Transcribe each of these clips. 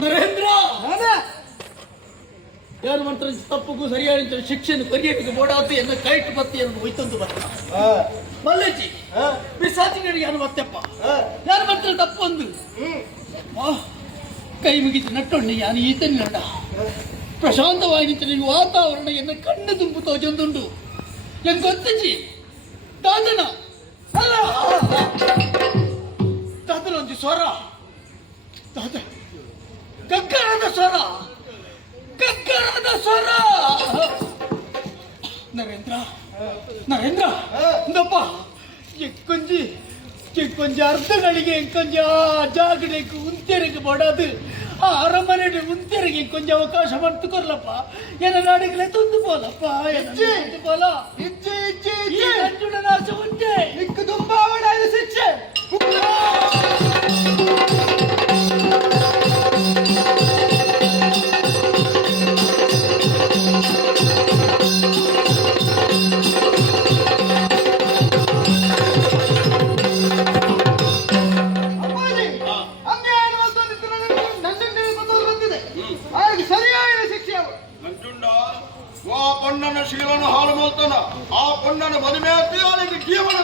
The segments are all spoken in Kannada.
ನರೇಂದ್ರ ಯಾರು ಮಾಡ್ತಾರೆ ತಪ್ಪಗೂ ಸರಿಯಾದ ಶಿಕ್ಷಣ ಕರಿಯಕ್ಕೆ ಬೋಡಾತು ಎನ್ನ ಕೈಟ್ ಬತ್ತಿ ಎಂದು ಹೋಯ್ತಂದು ಬಲ್ಲಜ್ಜಿ ಬಿಸಾಚಿಗಳಿಗೆ ಯಾರು ಬತ್ತಪ್ಪ ಯಾರು ಮಾಡ್ತಾರೆ ತಪ್ಪು ಅಂದು ಕೈ ಮುಗಿತು ನಟ್ಟೊಣ್ಣೆ ಯಾನು ಈತನ ನಡ ಪ್ರಶಾಂತವಾಗಿ ನಿಂತ ವಾತಾವರಣ ಎನ್ನ ಕಣ್ಣು ತುಂಬು ತೋಜೊಂದುಂಡು ಎಂಗ್ ಗೊತ್ತಜ್ಜಿ ದಾದನ ಅಲ್ಲ ದಾದನ ಒಂದು ಸ್ವರ ದಾದ ಗಗ್ಗರದ ಸ್ವರ ನರೇಂದ್ರ ನರೇಂದ್ರ ಇಂದಪ್ಪ ಕೊಂಚ ಅರ್ಧಗಳಿಗೆ ಕೊಂಚ ಜಾಗಡೆಗೆ ಉಂತೆರಿಗೆ ಬಡದು ಆ ಅರಮನೆ ಉಂತೆರಿಗೆ ಕೊಂಚ ಅವಕಾಶ ಮಾಡ್ತುಕೊರ್ಲಪ್ಪ ಏನ ನಾಡಿಗಳೇ ತಂದು ಪೋಲಪ್ಪ ಪೋಲ ನಾಶ ಉಂಟೆ ನಿಕ್ಕು ತುಂಬಾ ಒಳ್ಳೆಯ ಶಿಕ್ಷೆ ಪಣ್ಣನ ಶೀಲನ ಹಾಳು ಮಾಡ್ತಾನ ಆ ಪಣ್ಣನ ಮದುವೆ ಅವನಿಗೆ ಜೀವನ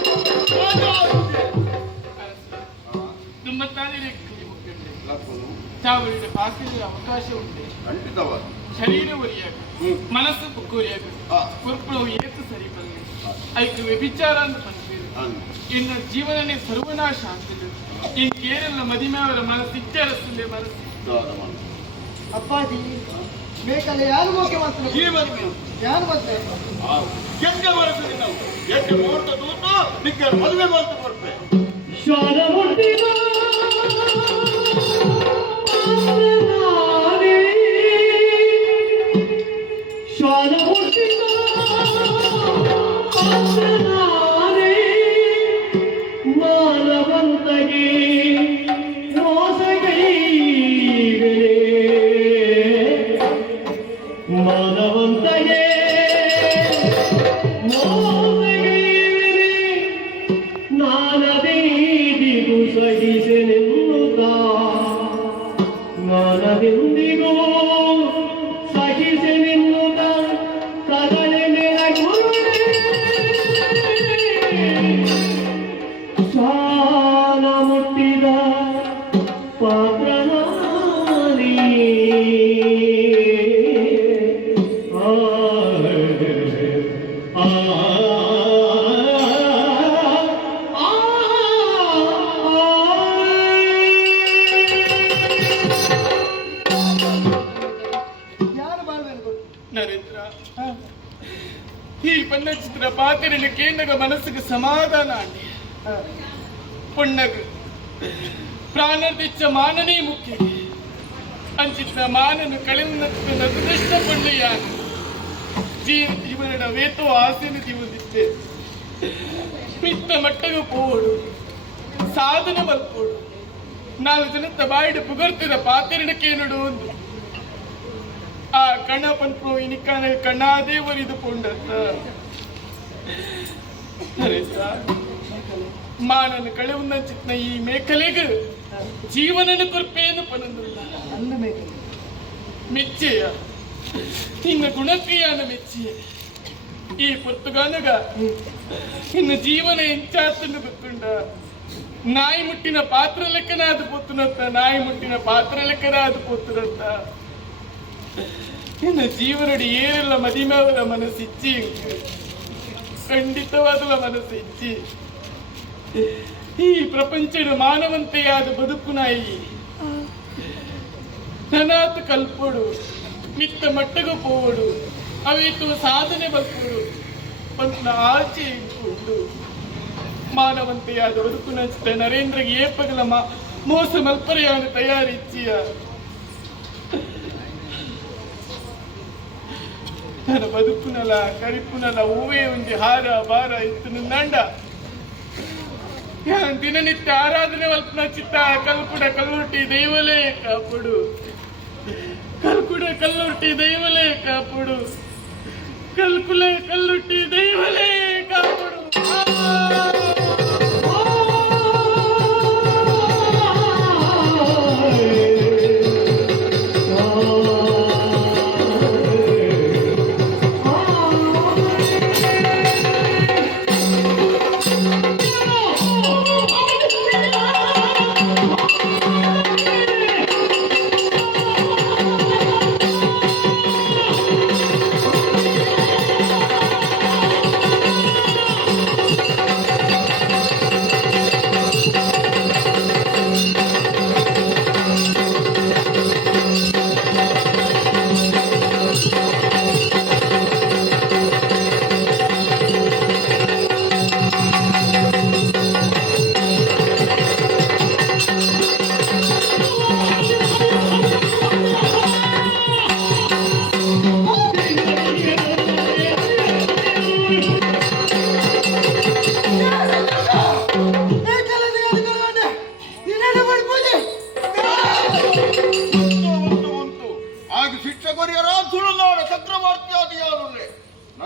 ಅವಕಾಶ ಉಂಟು ಖಂಡಿತವಾದ ಶರೀರ ಒರಿಯಾಗ ಮನಸ್ಸು ಬುಕ್ಕೋರಿಯಾಗ ಕುರುಪುಳವು ಏತು ಸರಿ ಬಂದು ಅದಕ್ಕೆ ವ್ಯಭಿಚಾರ ಅಂತ ಬಂದಿರು ಇನ್ನು ಜೀವನನೇ ಸರ್ವನಾಶ ಆಗ್ತಿದೆ ಈ ಕೇರಳ ಮದಿಮೆ ಅವರ ಮನಸ್ಸು ಇಚ್ಚಾರಿಸ್ತದೆ ಮನಸ್ಸು ಅಪ್ಪಾಜಿ ಬೇಕಲ್ಲ ಯಾರು ಓಕೆ ಮಾಡ್ತಾರೆ ಯಾರು ಮಾಡ್ತಾರೆ ಹೆಂಗೆ ಬರ್ತದೆ ನಾವು ಎಷ್ಟು ಮುಹೂರ್ತ ದೂತು ನಿಕ್ಕ ಮದುವೆ ಮಾಡ್ತಾ ಬರ್ತೇವೆ ನರೇಂದ್ರ ಈ ಪನ್ನಚಿತ್ರ ಪಾತ್ರೆನ ಕೇಂದ್ರ ಮನಸ್ಸಿಗೆ ಸಮಾಧಾನ ಆಂಡಿ ಪುಣ್ಣಗ ಪ್ರಾಣದಿಚ್ಚ ಮಾನನೇ ಮುಖ್ಯ ಅಂಚಿತ ಮಾನನು ಕಳೆನತ್ತು ನದೃಷ್ಟ ಪುಣ್ಯಾನ ಜೀವನದ ವೇತೋ ಆಸೆನ ಜೀವದಿತ್ತೆ ಮಿತ್ತ ಮಟ್ಟಗ ಪೋಡು ಸಾಧನ ಮಲ್ಪೋಡು ನಾಲ್ಕು ಜನತ್ತ ಬಾಯಿಡ ಪುಗರ್ತಿದ ಪಾತ್ರೆನಕ್ಕೆ ನೋಡು ಒಂದು ಆ ಕಣ್ಣಪ್ಪನ ಇನಿಕಾನ ಕಣ್ಣಾದೇ ಒರಿದುಕೊಂಡ ಮಾನನ್ನು ಕಳೆವುಂಚಿತ್ನ ಈ ಮೇಖಲೆಗೆ ಜೀವನನ ಕೊರ್ಪೇನು ಪನಂದಿಲ್ಲ ಮೆಚ್ಚೆಯ ನಿನ್ನ ಗುಣಕ್ರಿಯಾನ ಮೆಚ್ಚೆಯ ಈ ಪೊತ್ತುಗಾನಗ ಇನ್ನ ಜೀವನ ಎಂಚಾತನ್ನು ಗೊತ್ತುಂಡ ನಾಯಿ ಮುಟ್ಟಿನ ಪಾತ್ರ ಲೆಕ್ಕನಾದ ಪೊತ್ತುನತ್ತ ನಾಯಿ ಮುಟ್ಟಿನ ಪಾತ್ರ ಲೆಕ್ಕನಾದ ಪೊತ್ತುನತ್ತ ಇನ್ನ ಜೀವನಡಿ ಏರೆಲ್ಲ ಮದಿಮೆಯವರ ಮನಸ್ಸಿಚ್ಚಿ ಖಂಡಿತವಾದ ಮನಸ್ಸಿಚ್ಚಿ ಈ ಪ್ರಪಂಚದ ಮಾನವಂತೆಯಾದ ಬದುಕು ನಾಯಿ ನನಾತ್ ಕಲ್ಪೋಡು ಮಿತ್ತ ಮಟ್ಟಗ ಪೋಡು ಅವೇತು ಸಾಧನೆ ಬಲ್ಪೋಡು ಪಂತ್ನ ಆಚೆ ಇಟ್ಕೊಂಡು ಮಾನವಂತೆಯಾದ ಬದುಕು ನಚ್ಚಿತ ನರೇಂದ್ರಗೆ ಏಪಗಲ ಮೋಸ ಮಲ್ಪರೆಯಾದ ತಯಾರಿಚ್ಚಿಯ ನನ್ನ ಬದುಕುನಲ ಕರಿಪುನಲ ಹೂವೇ ಒಂದು ಹಾರ ಬಾರ ಇತ್ತು ನಂಡ ದಿನನಿತ್ಯ ಆರಾಧನೆ ವಲ್ಪನ ಚಿತ್ತ ಕಲ್ಕುಡ ಕಲ್ಲುಟ್ಟಿ ದೈವಲೇ ಕಾಪುಡು ಕಲ್ಕುಡ ಕಲ್ಲುಟ್ಟಿ ದೈವಲೇ ಕಾಪುಡು ಕಲ್ಕುಲೆ ಕಲ್ಲುಟ್ಟಿ ದೈವಲೇ ಕಾಪುಡು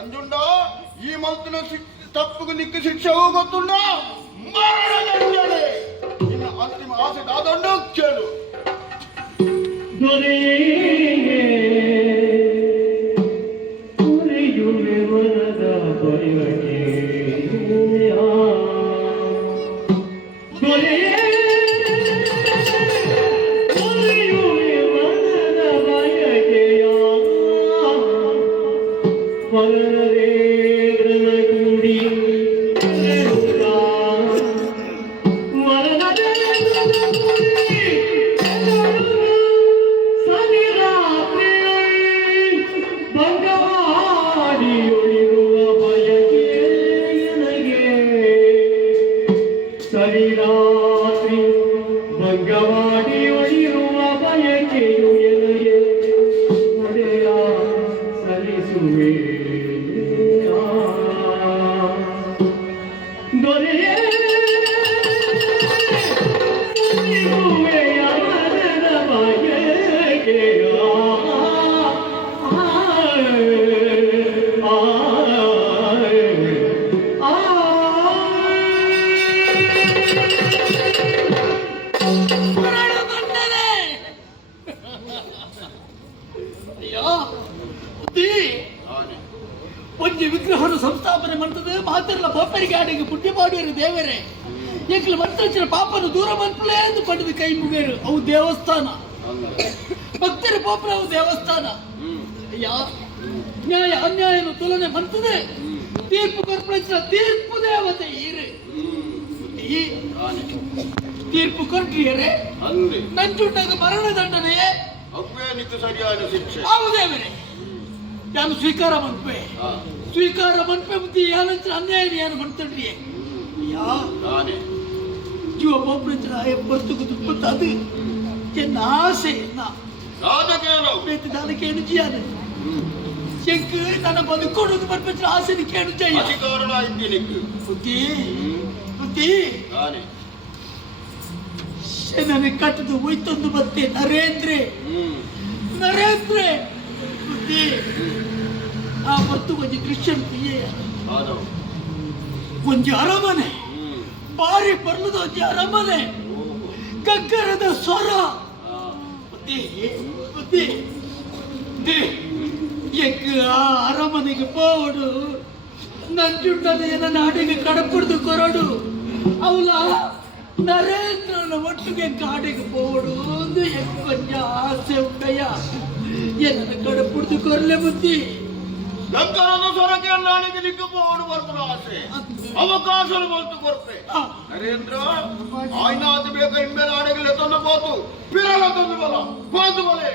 ನಂಜುಂಡ ಈ ಮಲ್ತಿನ ತಪ್ಪಿಗೆ ನಿಕ್ಕ ಶಿಕ್ಷೆಗೂ ಗೊತ್ತುಂಡ ಮರಣದಂಡನೆ ನಿನ್ನ ಅಂತಿಮ ಆಸೆ ಕಾದಂಡು ಕೇಳು ಒಂಜಿ ವಿಗ್ರಹ ಸಂಸ್ಥಾಪನೆ ಮಾಡ್ತದೆ ಮಾತೆಲ್ಲ ಪಾಪರಿಗೆ ಆಡಿಗೆ ಪುಟ್ಟಿ ಮಾಡಿರು ದೇವರೇ ಏಕಲು ಮಂತ್ರ ಪಾಪನ ದೂರ ಮನ್ಪಲೇ ಎಂದು ಪಡೆದು ಕೈ ಮುಗಿಯರು ಅವು ದೇವಸ್ಥಾನ ಭಕ್ತರ ಪಾಪನ ಅವು ದೇವಸ್ಥಾನ ಅಯ್ಯ ನ್ಯಾಯ ಅನ್ಯಾಯನ ತುಲನೆ ಮಾಡ್ತದೆ ತೀರ್ಪು ಕೊರ್ಪಳಿಸಿದ ತೀರ್ಪು ದೇವತೆ ಈರೆ ತೀರ್ಪು ಕೊರ್ಟಿಯರೆ ನಂಜುಂಡಾಗ ಮರಣ ದಂಡನೆಯೇ ಸರಿಯಾದ ಶಿಕ್ಷೆ ದೇವರೇ ಯಾನು ಸ್ವೀಕಾರ ಮನ್ಪೆ ಬುದ್ಧಿ ಯಾನಂತ ಅನ್ಯಾಯ ಯಾನು ಮಾಡ್ತಡ್ರಿ ಯಾ ಜೀವ ಪೋಪನ ಎಪ್ಪತ್ತು ಅದು ಎನ್ನ ಆಸೆ ನಾನು ಕೇಳುಜಿಯಾನೆ ಶಂಕು ನನ್ನ ಬದುಕೊಡೋದು ಬರ್ಬೇಕು ಆಸೆನ ಕೇಳುಜಯ್ಯ ಬುದ್ಧಿ ನನಗೆ ಕಟ್ಟದು ಹೋಯ್ತೊಂದು ಮತ್ತೆ ನರೇಂದ್ರ ಬುದ್ಧಿ ಆ ಮತ್ತು ಒಂಜಿ ಕ್ರಿಶ್ಚಿಯನ್ ಒಂಜಿ ಅರಮನೆ ಬಾರಿ ಬರ್ಲದ ಒಂಜಿ ಅರಮನೆ ಗಗ್ಗರದ ಸ್ವರ ಬುದ್ಧಿ ಆ ಅರಮನೆಗೆ ಪೋಡು ನಂಜುಂಡದ ನನ್ನ ನಾಡಿಗೆ ಕಡಪುಡ್ದು ಕೊರಡು ಅವಳ ನರೇಂದ್ರನ ಒಟ್ಟಿಗೆ ಕಾಡಿಗೆ ಪೋಡು ಒಂದು ಕೊಂಚ ಆಸೆ ಉಂಟಯ್ಯ ಏನನ್ನ ಕಡಪುಡ್ದು ಕೊರಲೆ ಬುದ್ಧಿ ಗಂಗರದ ಸ್ವರಕ್ಕೆ ನಾಡಿಗೆ ನಿಕ್ಕ ಪೋಡು ಬರ್ತದ ಆಸೆ ಅವಕಾಶ ಬಂತು ಕೊರತೆ ನರೇಂದ್ರ ಆಯ್ನಾದ ಬೇಗ ಹಿಂಬೆ ನಾಡಿಗೆ ತಂದು ಹೋತು ಪಿರಲ ತಂದು ಬಲ ಹೋದು ಬಲೆ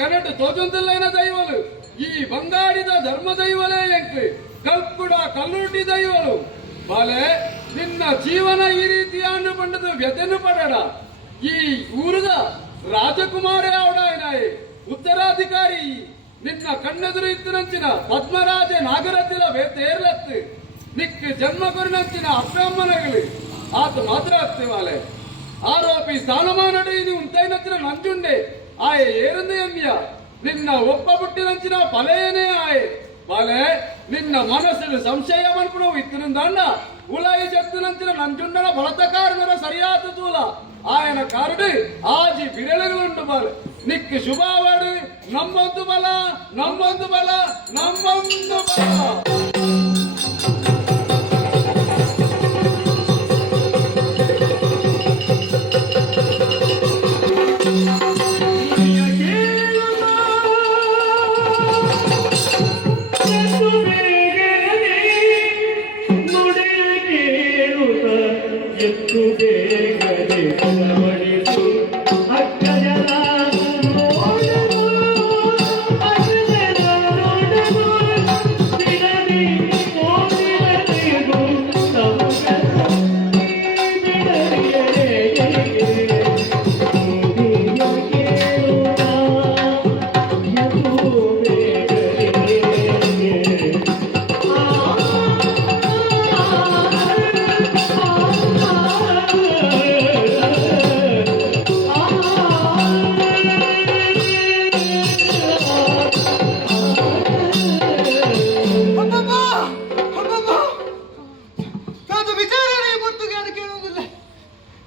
ಕರೆಕ್ಟ್ ತೋಜುಂದಿಲ್ಲೈನ ದೈವಲು ಈ ಬಂಗಾಡಿದ ಧರ್ಮ ದೈವಲೇ ಎಂಕ್ ಕಲ್ಪುಡ ಕಲ್ಲುಟಿ ದೈವಲು ಬಾಲೆ ನಿನ್ನ ಜೀವನ ಈ ರೀತಿಯನ್ನು ಬಂಡದು ವ್ಯತೆನು ಪಡಡ ಈ ಊರದ ರಾಜಕುಮಾರೇ ಅವಡಾಯನಾಯಿ ಉತ್ತರಾಧಿಕಾರಿ ನಿನ್ನ ಕಣ್ಣೆದುರು ಇತ್ತಿನಂಚಿನ ಪದ್ಮರಾಜ ನಾಗರತಿಲ ತೇರ್ಲತ್ತು ನಿಕ್ ಜನ್ಮ ಕೊರಿನಂಚಿನ ಅಪ್ಪಮ್ಮನಗಳು ಆತ ಮಾತ್ರ ಆಗ್ತೇವಾಲೆ ఆరోపి స్థానమానడు ఇది ఉంటైనచ్చిన నంచుండే ఆయ ఏరుంది అన్య నిన్న ఒప్ప పుట్టినంచిన పలేనే ఆయే పలే నిన్న మనసులు సంశయం అనుకున్నావు ఇత్తినుందన్న ఉలాయి చెత్తునంచిన నంచుండన బలతకారున సరియాత చూల ఆయన కారుడు ఆజి బిరలుగులుండు బాలు నిక్కు శుభావాడు నమ్మొద్దు బల నమ్మొద్దు బల నమ్మొద్దు బల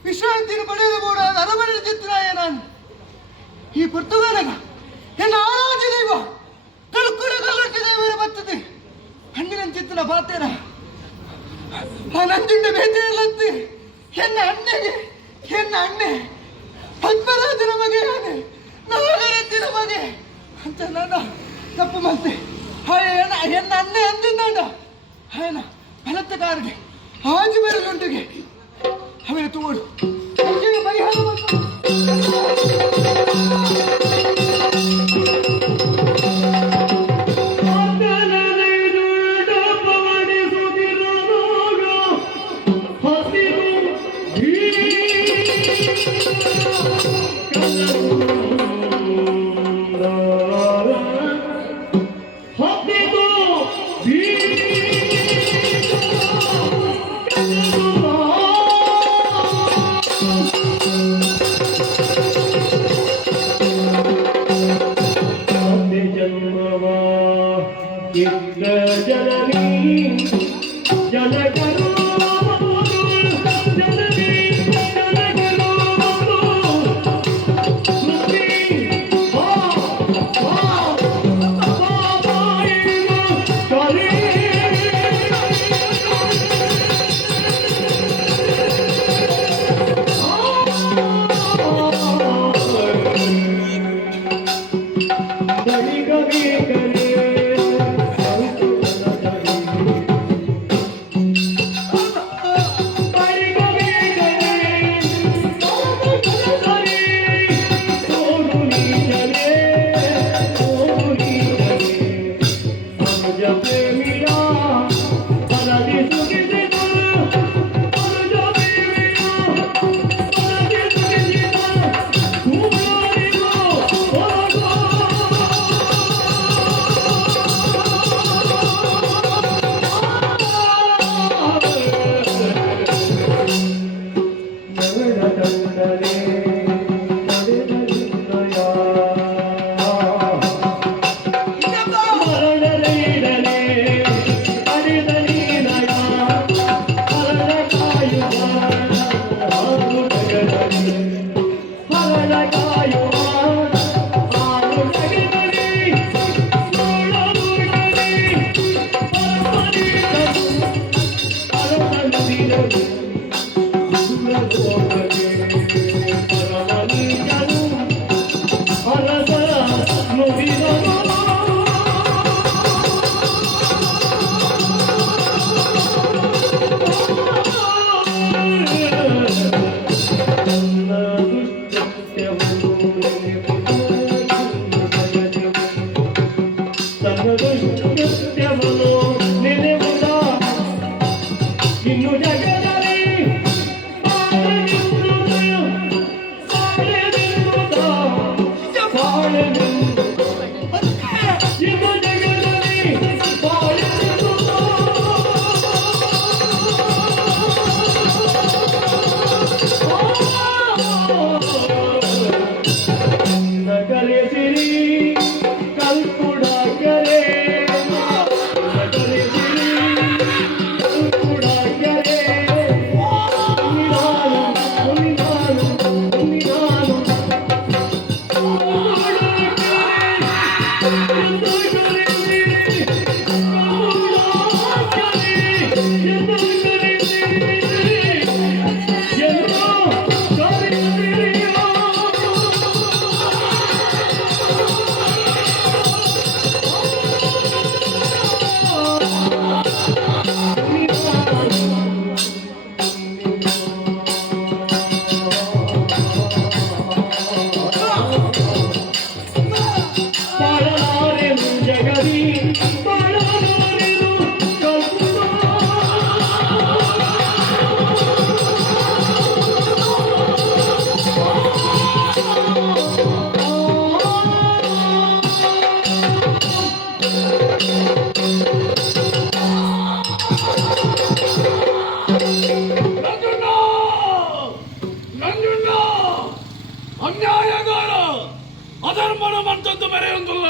ವಿಶ್ರಾಂತಿಯನ್ನು ಪಡೆಯಲೂಡ ಅರಮನೆ ಚಿತ್ತನಾಯ ನಾನು ಈ ಪುರ್ತುಗಾರಗ ಎನ್ನ ಆರಾಧ್ಯ ದೈವ ಕಲ್ಕುಡ ಕಲ್ಲೊಟ್ಟಿ ದೇವರ ಬರ್ತದೆ ಹಣ್ಣಿನ ಚಿತ್ತನ ಪಾತೇನ ಆ ನಂಜುಂಡ ಬೇಟೆಯಲ್ಲತ್ತಿ ಎನ್ನ ಅಣ್ಣೆ ಪದ್ಮರಾಜನ ಮಗೆ ಆನೆ ನಾಗರತ್ತಿನ ಮಗೆ ಅಂತ ನಾನು ತಪ್ಪು ಮತ್ತೆ ಎನ್ನ ಅಣ್ಣೆ ಅಂದಿದ್ದಾಂಡ ఆయన బలత్తకారుడి ఆజు బెరలుంటికి ಅವನ ತೋಡು ಪರಿಹಾರ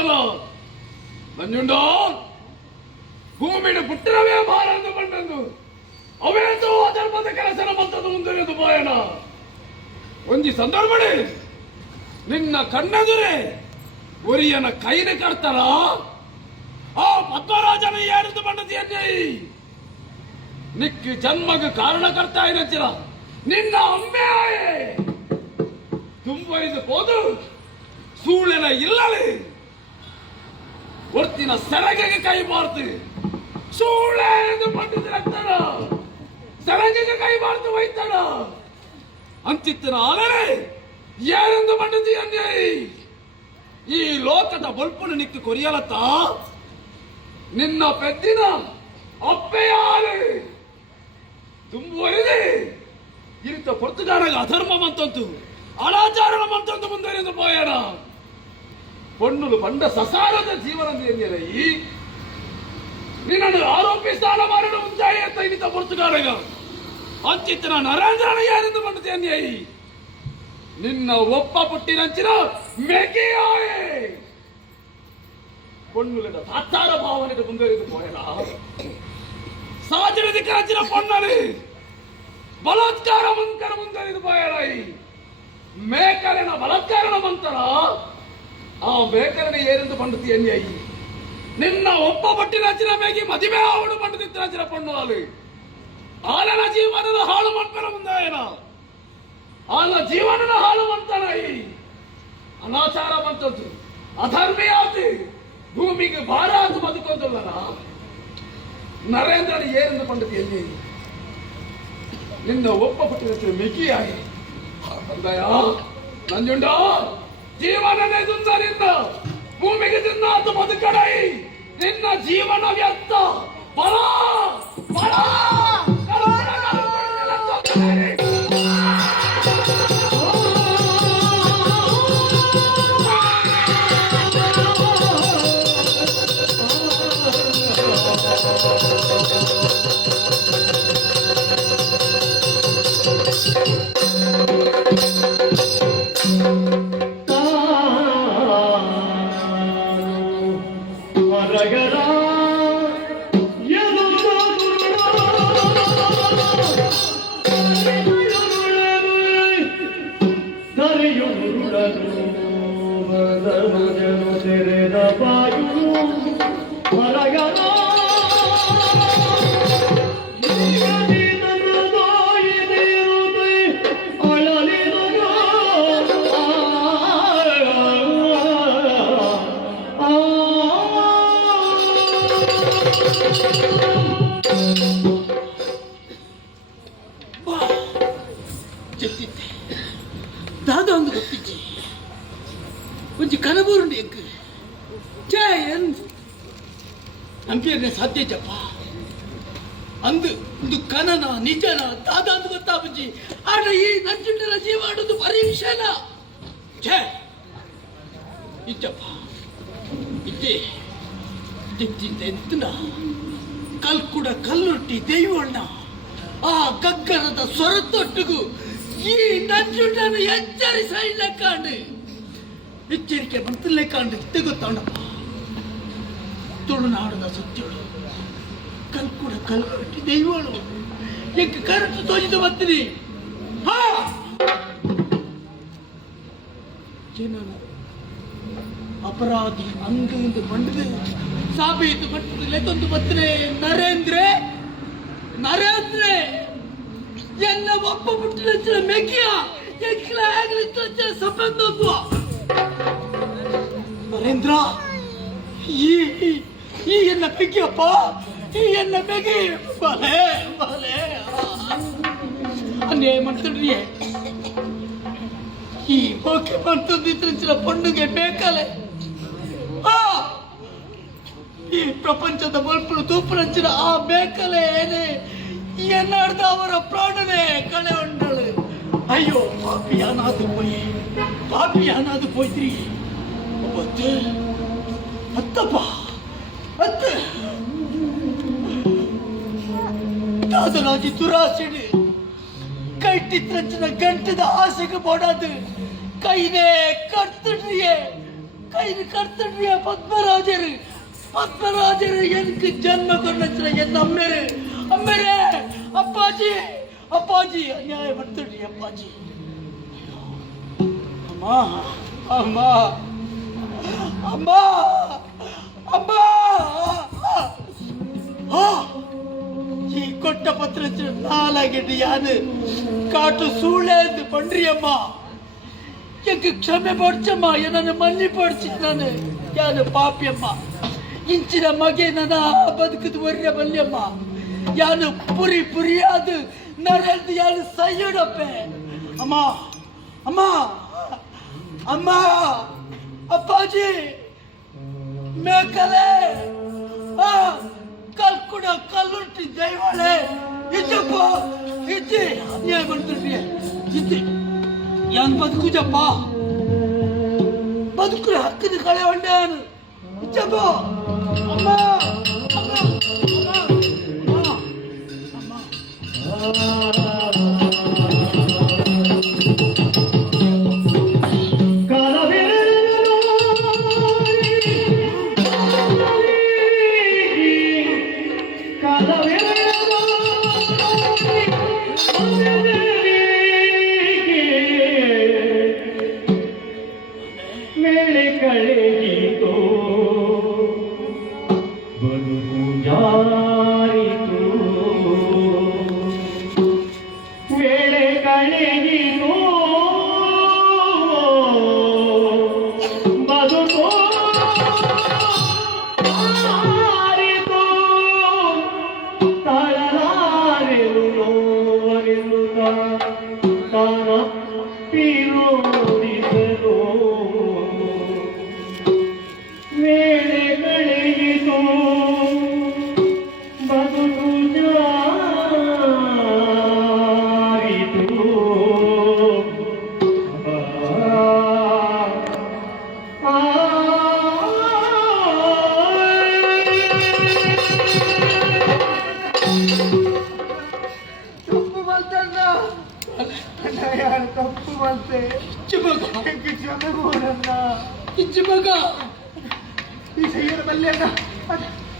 ಪಂಡಲ ನಂಜುಂಡ ಭೂಮಿയുടെ ಪುಟ್ಟರವೇ ಭಾರತ ಪಂಡಂದು ಅವೇತೋ ಧರ್ಮದ ಕೆಲಸನ ಮಂತದ ಮುಂದೆ ಬಾಯಣ ಒಂಜಿ ಸಂದರ್ಭಡೆ ನಿನ್ನ ಕಣ್ಣೆದುರೇ ಒರಿಯನ ಕೈನ ಕಡ್ತಾರ ಆ ಪದ್ಮರಾಜನ ಏರಿದು ಪಂಡತಿ ಅನ್ನೈ ನಿಕ್ ಜನ್ಮಗ ಕಾರಣಕರ್ತ ಏನಂಚಿರ ನಿನ್ನ ಅಮ್ಮೆ ಆಯೆ ತುಂಬರಿದು ಹೋದು ಸೂಳೆನ ಇಲ್ಲಲಿ ಒರ್ತಿನ ಸೆರಗೆಗೆ ಕೈ ಮಾರ್ತು ಸೂಳೆ ಎಂದು ಪಂಡಿತರಾಗ್ತಾರ ಸೆರಗೆಗೆ ಕೈ ಮಾರ್ತು ಒಯ್ತಾರ ಅಂತಿತ್ತನ ಆಲನೆ ಏನೆಂದು ಪಂಡಿತಿ ಅನ್ನೈ ಈ ಲೋಕದ ಬಲ್ಪುನ ನಿಕ್ಕು ಕೊರಿಯಲತ್ತ ನಿನ್ನ ಪೆದ್ದಿನ ಅಪ್ಪೆಯಾಲೆ ತುಂಬುವರಿದೆ ಇಂಥ ಪೊರ್ತುಗಾರಗ ಅಧರ್ಮ ಮಂತಂತು ಅನಾಚಾರಣ ಮಂತಂತು ಮುಂದೆ పోయాಡ ಪೊಣ್ಣುಲು ಪಂಡ ಸಸಾರದ ಜೀವನ ಎಂದಿರೈ ನಿನ್ನನ್ನು ಆರೋಪಿಸ್ತಾನ ಮಾಡಲು ಮುಂಚಾಯಿ ಅಂತ ಇನ್ನಿತ ಪೊರ್ತುಗಾರಗ ಅಂಚಿತ್ತನ ನರೇಂದ್ರನ ಯಾರೆಂದು ಪಂಡತಿ ಅನ್ಯಾಯಿ ನಿನ್ನ ಒಪ್ಪ ಪುಟ್ಟಿನಂಚಿನ ಮೆಗೆಯಾಯೆ ಪೊಣ್ಣುಲದ ತಾತ್ತಾರ ಭಾವನೆಗೆ ಮುಂದುವರಿದು పోయాಡ ಸಾಜನದಿ ಕಾಚಿನ ಪೊಣ್ಣಲಿ ಬಲಾತ್ಕಾರ ಮಂಕರ ಮುಂದುವರಿದು పోయాಡೈ ಮೇಕರಣ ಬಲಾತ್ಕಾರಣ ಮಂತರ ಆ ಮೇಕರಣ ಏರೆಂದು ಪಂಡತಿ ಎನ್ಯಾಯಿ ನಿನ್ನ ಒಪ್ಪ ಪಟ್ಟಿನ ಮೇಗಿ ಮದುವೆ ಆವಡು ಪಂಡತಿತ್ತಿನ ಪೊಣ್ಣು ಆಲನ ಜೀವನದ ಹಾಳು ಮಂಕರ ಮುಂದಾಯನ ಆಲ ಜೀವನದ ಹಾಳು ಮಂತನೈ ಅನಾಚಾರ ಮಂತದ್ದು ಅಧರ್ಮಿಯಾತಿ ಭೂಮಿಗೆ ಭಾರ ಅಂತ ಬದುಕೊಂದಲ್ಲ ನರೇಂದ್ರನ ಏರೆಂದು ಪಂಡತಿ ಎನ್ಯಾಯಿ ನಿನ್ನ ಒಪ್ಪ ಪಟ್ಟಿನ ಮಿಗಿಯಾಗಿ ಅಂದಯ ನಂಜುಂಡ ಜೀವನನೇ ದುಂದರಿಂದ ಭೂಮಿಗೆ ತಿನ್ನಾತು ಬದುಕಡೈ ನಿನ್ನ ಜೀವನ ವ್ಯರ್ಥ ಬಲ ಬಲ చెప్తిద్దే దాదా అందు గొప్పించి కొంచెం కనబూరుండి ఎంకు ನಂಬಿಯನ್ನೇ ಸಾಧ್ಯ ಜಪ್ಪ ಅಂದು ಒಂದು ಕನನ ನಿಜನ ದಾದ ಅಂದು ಗೊತ್ತಾ ಬುಜ್ಜಿ ಆಡ ಈ ನಂಜುಂಡನ ಜೀವ ಆಡೋದು ಬರೀ ವಿಷಯನ ಛೇ ಇಚ್ಚಪ್ಪ ಇದ್ದೆ ಎಂತನ ಕಲ್ಕುಡ ಕಲ್ಲೊಟ್ಟಿ ದೈವಣ್ಣ ಆ ಗಗ್ಗರದ ಸ್ವರತೊಟ್ಟಿಗೂ ಈ ನಂಜುಂಡನ ಎಚ್ಚರಿಸ ಇಲ್ಲ ಕಾಂಡು ಎಚ್ಚರಿಕೆ ಬಂತಲ್ಲೇ ಕಾಂಡು ತೆಗೊತ್ತವನಪ್ಪ ತುಳುನಾಡದ ಸತ್ಯಳು ಕಲ್ಕುಡ ಕಲ್ಕೊಟ್ಟಿ ದೈವಳು ಎಂಕ ಕರೆಕ್ಟ್ ತೋಜಿದು ಬರ್ತೀನಿ ಜನನ ಅಪರಾಧಿ ಅಂದು ಬಂಡದು ಸಾಬೀತು ಪಟ್ಟದಿಲ್ಲ ತಂದು ಬರ್ತೀನಿ ನರೇಂದ್ರ ಎನ್ನ ಒಪ್ಪ ಮುಟ್ಟಿನ ಮೆಕ್ಕಿಯ ಎಕ್ಲ ಆಗಲಿ ಸಂಬಂಧ ನರೇಂದ್ರ ಈ ಎನ್ನ ಮೆಕ್ಕಿಯಪ್ಪ ಈ ಎನ್ನ ಮೆಗಿ ಬಲೆ ಬಲೆ ಅನ್ಯಾಯ ಮಾಡ್ತೀರಿ ಈ ಓಕೆ ಮಾಡ್ತಿದ್ದ ಪಣ್ಣುಗೆ ಬೇಕಲೆ ಈ ಪ್ರಪಂಚದ ಬಲ್ಪು ತೂಪುರಂಚಿನ ಆ ಬೇಕಲೆ ಏನೇ ಎನ್ನಾಡ್ದ ಅವರ ಪ್ರಾಣನೇ ಕಳೆ ಉಂಡಳು ಅಯ್ಯೋ ಪಾಪಿ ಅನಾದು ಪೋಯ್ತ್ರಿ ಅತ್ತಪ್ಪ ಅತ್ತ ದಾದರಾಜಿ ದುರಾಸೆಡು ಕಟ್ಟಿದ್ರಂಚಿನ ಗಂಟದ ಆಸೆಗೆ ಬೋಡಾದು ಕೈನೇ ಕಡ್ತಿಡ್ರಿಯೇ கைது கர்த்தன்றிய பத்மராஜர் பத்மராஜர் எனக்கு ஜன்ம கொண்டச்சில என் அம்மரு அம்மரே அப்பாஜி அப்பாஜி அநியாயம் படுத்துடி அப்பாஜி அம்மா அம்மா அம்மா அம்மா ಈ ಕೊಟ್ಟ ಪತ್ರ ನಾಲಾಗಿಟ್ಟು ಯಾನು ಕಾಟು ಸೂಳೆಂದು ಪಂಡ್ರಿಯಮ್ಮ ಎಂಗೆ ಕ್ಷಮೆ ಪಡ್ಚಮ್ಮ ಏನನ್ನು ಮನ್ನಿ ಪಡ್ಚಿ ನಾನು ಯಾನು ಪಾಪಿಯಮ್ಮ ಇಂಚಿನ ಮಗೆ ನನ್ನ ಬದುಕದು ವರ್ಯ ಬಲ್ಯಮ್ಮ ಯಾನು ಪುರಿ ಪುರಿಯಾದು ನರಲ್ದು ಯಾನು ಸೈಯಡಪ್ಪೆ ಅಮ್ಮ ಅಮ್ಮ ಅಮ್ಮ ಅಪ್ಪಾಜಿ ಮೇಕಲೆ ಕಲ್ಕುಡ ಕಲ್ಲುಂಟಿ ದೈವಳೆ ಇದ್ದಪ್ಪ ಇದ್ದಿ ಅನ್ಯಾಯ ಮಾಡ್ತಿರ್ರಿ ಇದ್ದಿ ಯಾನ್ ಬದುಕುಜಪ್ಪ ಬದುಕುರ ಹಕ್ಕದ ಕಳೆ ಹೊಂಡೇನು ಇದ್ದಪ್ಪ ಅಮ್ಮ ಅಮ್ಮ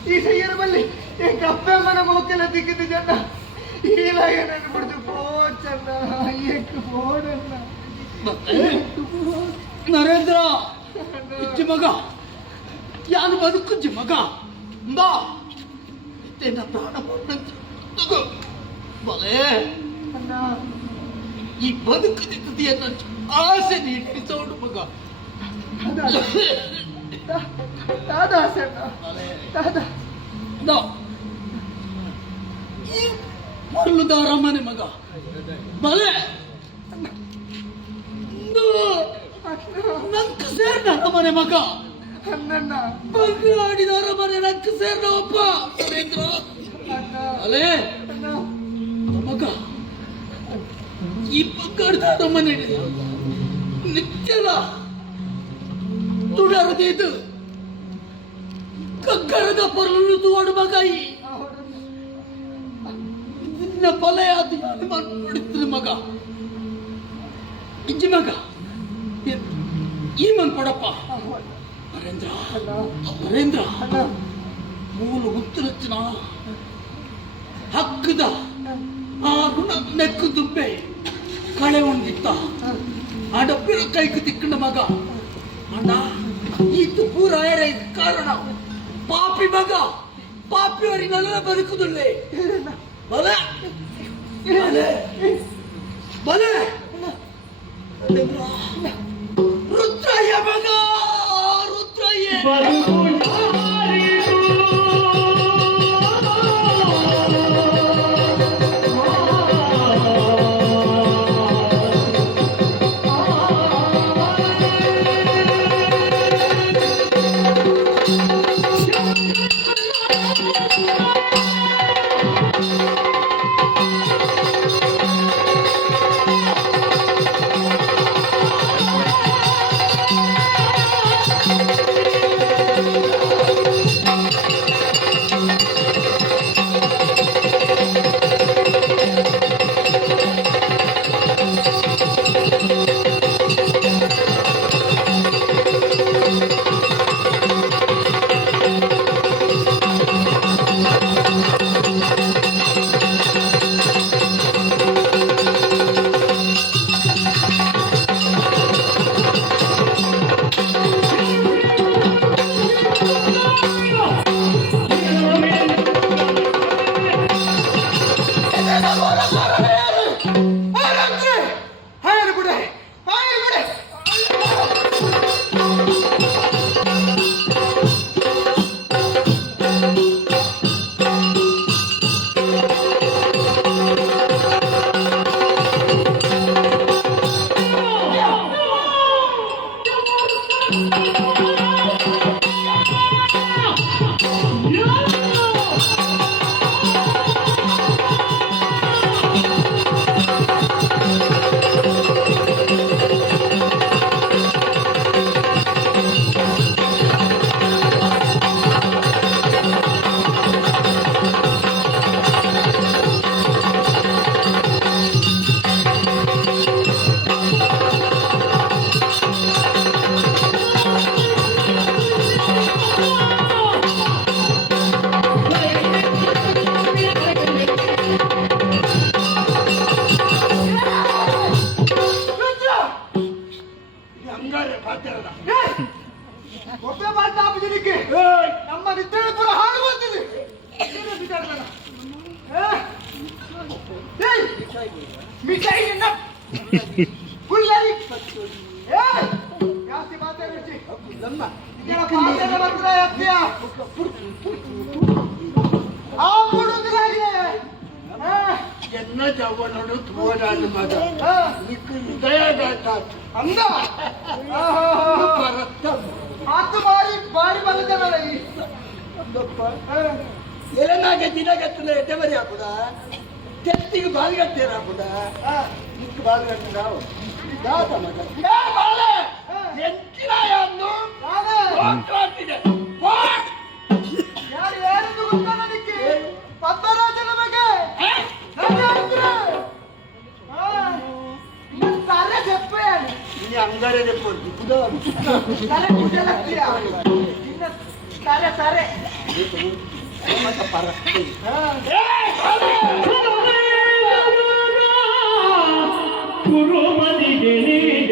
ಈ ಸೈಯರ ಬಲ್ಲಿ ಕಪ್ಪೆ ಮನ ಮೋಕೆಲ್ಲ ದಿಕ್ಕಿದ್ದು ಜನ ಈಲಾಗ ನನ್ನ ಬಿಡ್ದು ಪೋಚನ್ನ ಏಕೆ ಪೋಡನ್ನ ನರೇಂದ್ರ ಇಜ್ಜಿ ಮಗ ಯಾನು ಬದುಕುಜ್ಜಿ ಮಗ ಬಾ ತೇನ ಪ್ರಾಣ ತಗೋ ಬಲೆ ಈ ಬದುಕುತ್ತಿದ್ದ ಆಸೆ ನೀಡಿಸೋಡು ಮಗ दादा से दादा दा ಮರಳುದಾರ ಮನೆ ಮಗ ಬಲೆ ನಂಕ ಸೇರ್ನ ಮನೆ ಮಗ ಅಣ್ಣ ಬಂಗಾಡಿದಾರ ಮನೆ ನಂಕ ಸೇರ್ನ ಒಬ್ಬ ನರೇಂದ್ರ ಅಲೆ ಮಗ ಈ ಬಂಗಾಡಿದಾರ ಮನೆ ನಿತ್ಯದ ತುಡರದಿದ್ದು ಕಗ್ಗರದ ಪೊರಲು ತೋಡು ಮಗಾಯಿ ನಿನ್ನ ಪಲೆಯಾದ ಮಾಡಿದ್ರು ಮಗ ಇಜ್ಜಿ ಮಗ ಈ ಮನ್ ಕೊಡಪ್ಪ ನರೇಂದ್ರ ನರೇಂದ್ರ ಮೂಲ ಉತ್ತರಚ್ಚಿನ ಹಕ್ಕದ ಆ ಋಣ ನೆಕ್ಕು ದುಬ್ಬೆ ಕಳೆ ಒಂದಿತ್ತ ಆ ಡಬ್ಬಿನ ಕೈಗೆ ತಿಕ್ಕಂಡ ಮಗ ಅಣ್ಣ ಇದು ಪೂರ ಕಾರಣ ಪಾಪಿ ಮಗ ಪಾಪಿಯವರಿಗೆಲ್ಲ ಬದುಕುದಿಲ್ಲ ಬಲೆ ಬಲೆ ಬಲೆ ರುದ್ರಯ್ಯ ಮಗ ರುದ್ರಯ್ಯ ಜವನಡು ತೋರಾದ ಮಗ ದಯಾದಾತ ಅಂದ ಭರತ ಆತು ಬಾರಿ ಬಲದಲ್ಲ ಈ ಎಲೆನಾಗೆ ದಿನಗಟ್ಟಲೆ ಎಡೆಮರಿ ಹಾಕುದ ತೆತ್ತಿಗೆ ಬಾಲ್ಗಟ್ಟೇರ ಹಾಕುದ ಇಕ್ಕೆ ಬಾಲ್ಗಟ್ಟ ದಾತ ಮಗ ಎಂಚಿನ ಯಾರು ಯಾರು ಯಾರದು ಗೊತ್ತಾ ನನಗೆ ಪದ್ಮರಾಜನ ಬಗ್ಗೆ సరే చెప్పాను నీ అందరే చెప్పొద్దు సరే కుట్టలక్తియా సరే సరే గురు మదిగేని